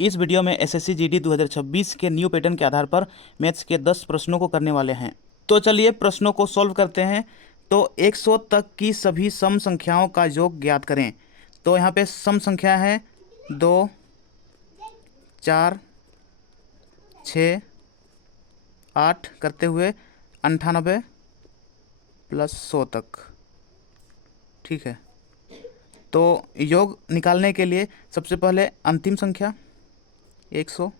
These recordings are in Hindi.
इस वीडियो में एसएससी जीडी 2026 के न्यू पैटर्न के आधार पर मैथ्स के 10 प्रश्नों को करने वाले हैं। तो चलिए प्रश्नों को सॉल्व करते हैं। तो 100 तक की सभी सम संख्याओं का योग ज्ञात करें। तो यहाँ पे सम संख्या है 2, 4, 6, 8 करते हुए 98 प्लस 100 तक। ठीक है, तो योग निकालने के लिए सबसे पहले अंतिम संख्या 100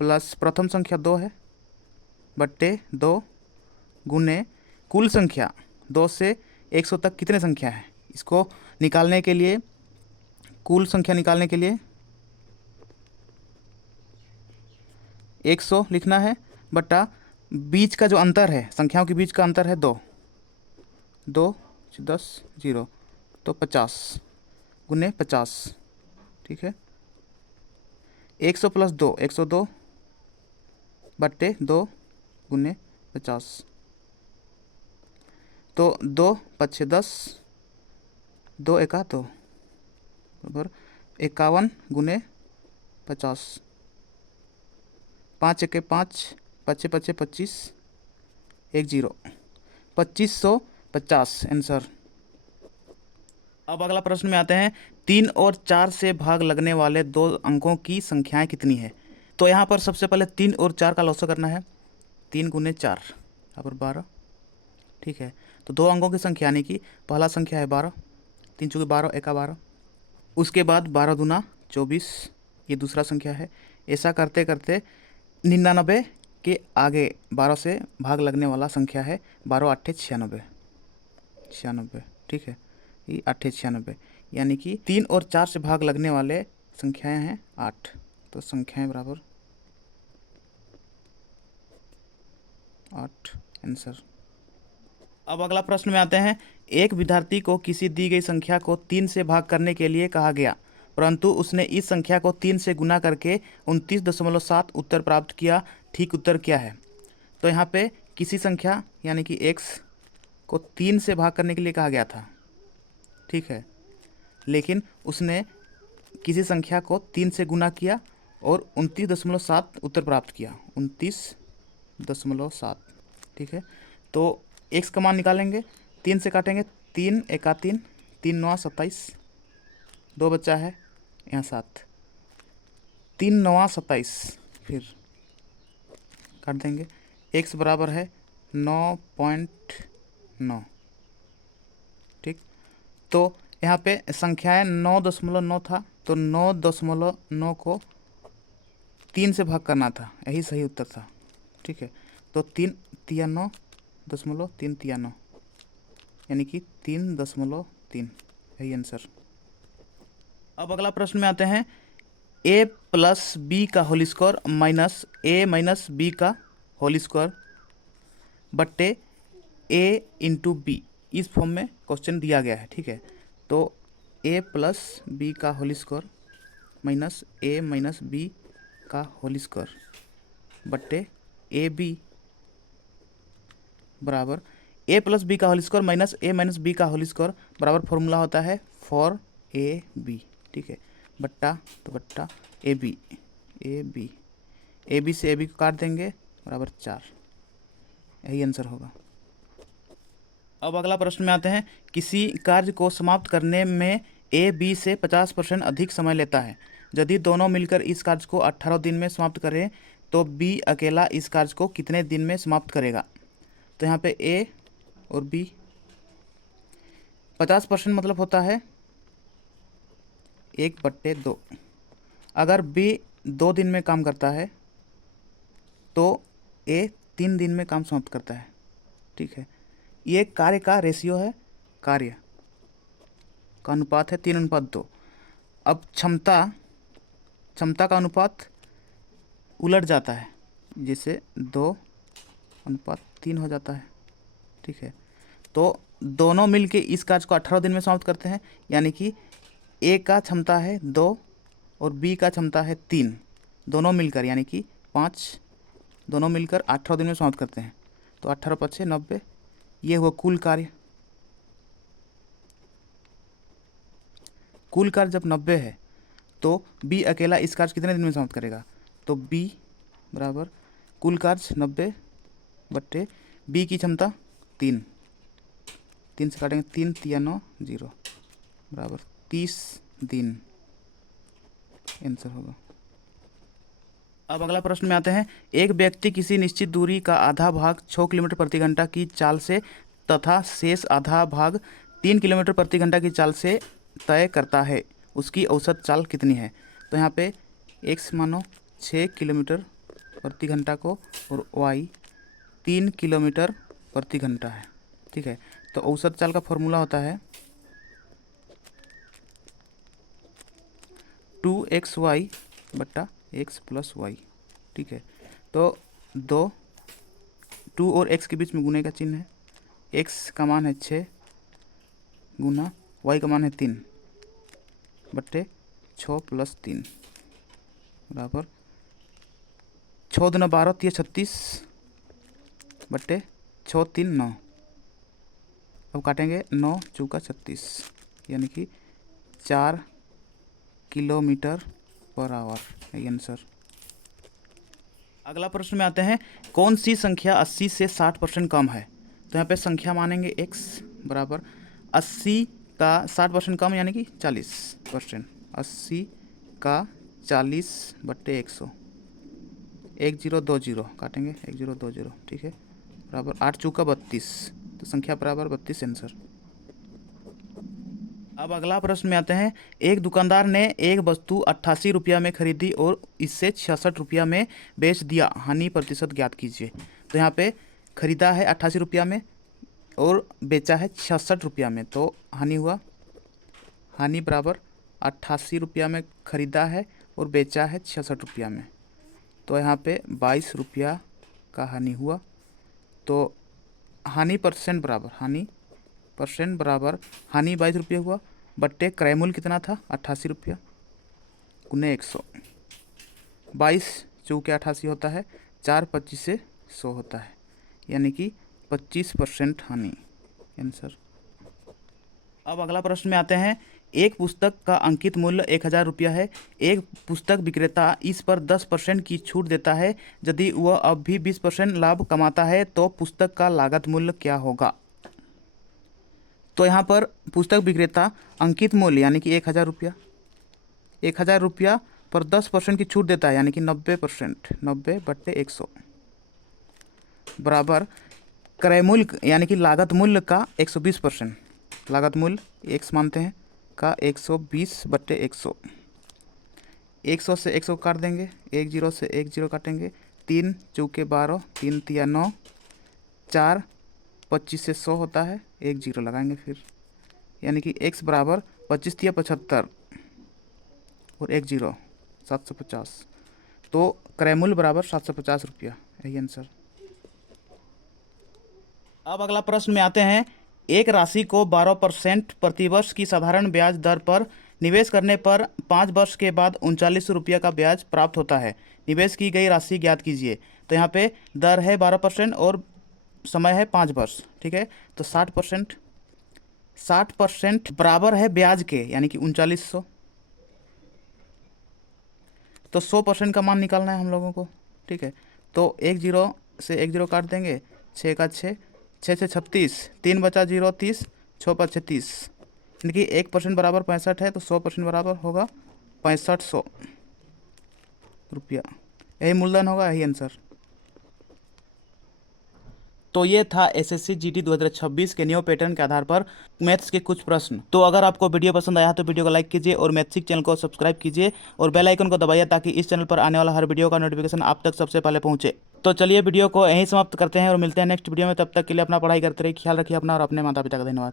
प्लस प्रथम संख्या 2 है बट्टे 2 गुने कुल संख्या 2 से 100 तक कितने संख्या है, इसको निकालने के लिए कुल संख्या निकालने के लिए 100 लिखना है बट्टा बीच का जो अंतर है, संख्याओं के बीच का अंतर है 2, 2 10 0 तो 50 गुने 50। ठीक है, 100 प्लस 2 102 बट्टे 2 गुने 50। तो 2 5 10, 2 एका 2 बराबर 51 गुने 50। 5 एके 5, 5 5 25, 1 0 2550 आंसर। अब अगला प्रश्न में आते हैं, 3 और 4 से भाग लगने वाले 2 अंकों की संख्याएं कितनी है। तो यहाँ पर सबसे पहले 3 और 4 का लॉस करना है। 3 गुने 4 बराबर 12। ठीक है, तो 2 अंकों की संख्या यानी कि पहला संख्या है 12, 3 चौके 12 एका 12। उसके बाद 12 दूना 24, ये दूसरा संख्या है। ऐसा करते करते 99 के आगे 12 से भाग लगने वाला संख्या है 12 8 96, 96। ठीक है, ये 8 96 यानी कि 3 और 4 से भाग लगने वाले संख्याएं हैं 8। तो संख्याएं बराबर 8 आंसर। अब अगला प्रश्न में आते हैं, एक विद्यार्थी को किसी दी गई संख्या को 3 से भाग करने के लिए कहा गया, परंतु उसने इस संख्या को 3 से गुना करके 29.7 उत्तर प्राप्त किया। ठीक उत्तर क्या है। तो यहाँ पे किसी संख्या यानी कि x को 3 से भाग करने के लिए कहा गया था। ठीक है, लेकिन उसने किसी संख्या को 3 से गुना किया और 29.7 उत्तर प्राप्त किया, 29.7। ठीक है, तो x का मान निकालेंगे, 3 से काटेंगे, 3 एका 3, 3 9 27, 2 बचा है यहाँ 7, 3 9 27, फिर काट देंगे, x बराबर है 9.9। ठीक, तो यहाँ पे संख्याएं 9.9 था, तो 9.9 को 3 से भाग करना था, यही सही उत्तर था। ठीक है, तो 3 तिया 9.3 तिया 9 यानी कि 3.3, यही आंसर। अब अगला प्रश्न में आते हैं, a प्लस बी का whole square minus a minus B का होल स्क्वायर बट्टे a इंटू बी, इस फॉर्म में क्वेश्चन दिया गया है। ठीक है, तो a प्लस बी का whole square minus a minus B का होल स्क्वायर बट्टे ए बी बराबर a प्लस बी का whole square minus a minus B का होल स्क्वायर बराबर फॉर्मूला होता है फॉर ए बी। ठीक है, बट्टा तो बट्टा ए बी से ए बी को काट देंगे बराबर 4, यही आंसर होगा। अब अगला प्रश्न में आते हैं, किसी कार्य को समाप्त करने में ए बी से 50% अधिक समय लेता है। यदि दोनों मिलकर इस कार्य को 18 दिन में समाप्त करें तो बी अकेला इस कार्य को कितने दिन में समाप्त करेगा। तो यहाँ पे ए और बी, 50% मतलब होता है 1/2। अगर बी 2 दिन में काम करता है तो ए 3 दिन में काम समाप्त करता है। ठीक है, ये कार्य का रेशियो है, कार्य का अनुपात है 3:2। अब क्षमता का अनुपात उलट जाता है, जैसे 2:3 हो जाता है। ठीक है, तो दोनों मिलके इस कार्य को 18 दिन में समाप्त करते हैं, यानी कि ए का क्षमता है 2 और बी का क्षमता है 3, दोनों मिलकर यानी कि 5, दोनों मिलकर 18 दिन में समाप्त करते हैं। तो 18 5 90, ये हुआ कुल कार्य। कुल कार्य जब 90 है तो बी अकेला इस कार्य कितने दिन में समाप्त करेगा। तो बी बराबर कुल कार्य 90 बट्टे बी की क्षमता 3 से काटेंगे 3 तिया 9 0 बराबर 30 दिन आंसर होगा। अब अगला प्रश्न में आते हैं। एक व्यक्ति किसी निश्चित दूरी का आधा भाग 6 किलोमीटर प्रति घंटा की चाल से तथा शेष आधा भाग 3 किलोमीटर प्रति घंटा की चाल से तय करता है, उसकी औसत चाल कितनी है। तो यहाँ पे x मानो 6 किलोमीटर प्रति घंटा को और y 3 किलोमीटर प्रति घंटा है। ठीक है, तो औसत चाल का फॉर्मूला होता है 2xy बट्टा x प्लस वाई। ठीक है, तो 2 और x के बीच में गुने का चिन्ह है। x का मान है 6 गुना y का मान है 3 बट्टे 6 प्लस 3 बराबर 6 दूना 12 3 36 बट्टे 6 3 9। अब काटेंगे 9 चौका 36 यानी कि 4 किलोमीटर पर आवर है आंसर। अगला प्रश्न में आते हैं। कौन सी संख्या 80 से 60% कम है। तो यहाँ पे संख्या मानेंगे x बराबर 80 का 60% कम यानी कि 40%। 80 का 40 बट्टे 100 1020 काटेंगे 1020। ठीक है, बराबर 8 चौका 32 तो संख्या बराबर 32 आंसर। अब अगला प्रश्न में आते हैं। एक दुकानदार ने एक वस्तु 88 रुपया में खरीदी और इससे 66 रुपया में बेच दिया, हानि प्रतिशत ज्ञात कीजिए। तो यहाँ पे खरीदा है 88 रुपया में और बेचा है 66 रुपया में, तो हानि हुआ, हानि बराबर 88 रुपया में खरीदा है और बेचा है 66 रुपया में, तो यहाँ पे 22 रुपया का हानि हुआ। तो हानि परसेंट बराबर हानि 22 रुपये हुआ बट्टे क्रय मूल्य कितना था 88 रुपया गुने 100। 22 चौके 88 होता है, 4 25 से 100 होता है यानी कि 25% हानि आंसर। अब अगला प्रश्न में आते हैं। एक पुस्तक का अंकित मूल्य 1000 रुपया है। एक पुस्तक विक्रेता इस पर 10% की छूट देता है। यदि वह अब भी 20% लाभ कमाता है तो पुस्तक का लागत मूल्य क्या होगा। तो यहाँ पर पुस्तक विक्रेता अंकित मूल्य यानी कि 1000 रुपया, 1000 रुपया पर 10% की छूट देता है यानी कि 90%, 90 बट्टे 100 बराबर क्रय मूल्य यानी कि लागत मूल्य का 120%, लागत मूल्य x मानते हैं का 120 बट्टे 100। 100 से 100 काट देंगे, 10 से 10 काटेंगे, 3 चौके 12, 3 तिया 9, 4 25 से 100 होता है, 10 लगाएंगे फिर यानी कि x बराबर 25 तिया 75 और 10 750, तो क्रय मूल्य बराबर 750 रुपया, यही आंसर। अब अगला प्रश्न में आते हैं। एक राशि को 12% प्रतिवर्ष की साधारण ब्याज दर पर निवेश करने पर 5 वर्ष के बाद 39 रुपया का ब्याज प्राप्त होता है। निवेश की गई राशि ज्ञात कीजिए। तो यहाँ पे दर है 12% और समय है 5 वर्ष। ठीक है, तो 60% बराबर है ब्याज के यानी कि 3900, तो 100% का मान निकालना है हम लोगों को। ठीक है, तो 10 से 10 काट देंगे, 6 का 6, 6 से 36, 3 बचा 0 30, 6 पर 36 यानी कि 1% बराबर 65 है, तो 100% बराबर होगा 6500 रुपया, यही मूलधन होगा, यही आंसर। तो ये था एसएससी जीडी 2026 के न्यू पैटर्न के आधार पर मैथ्स के कुछ प्रश्न। तो अगर आपको वीडियो पसंद आया तो वीडियो को लाइक कीजिए और मैथ्सिक चैनल को सब्सक्राइब कीजिए और बेल आइकन को दबाइए ताकि इस चैनल पर आने वाला हर वीडियो का नोटिफिकेशन आप तक सबसे पहले पहुंचे। तो चलिए वीडियो को यहीं समाप्त करते हैं और मिलते हैं नेक्स्ट वीडियो में। तब तक के लिए अपना पढ़ाई करते रहिए, ख्याल रखिए अपना और अपने माता पिता का। धन्यवाद।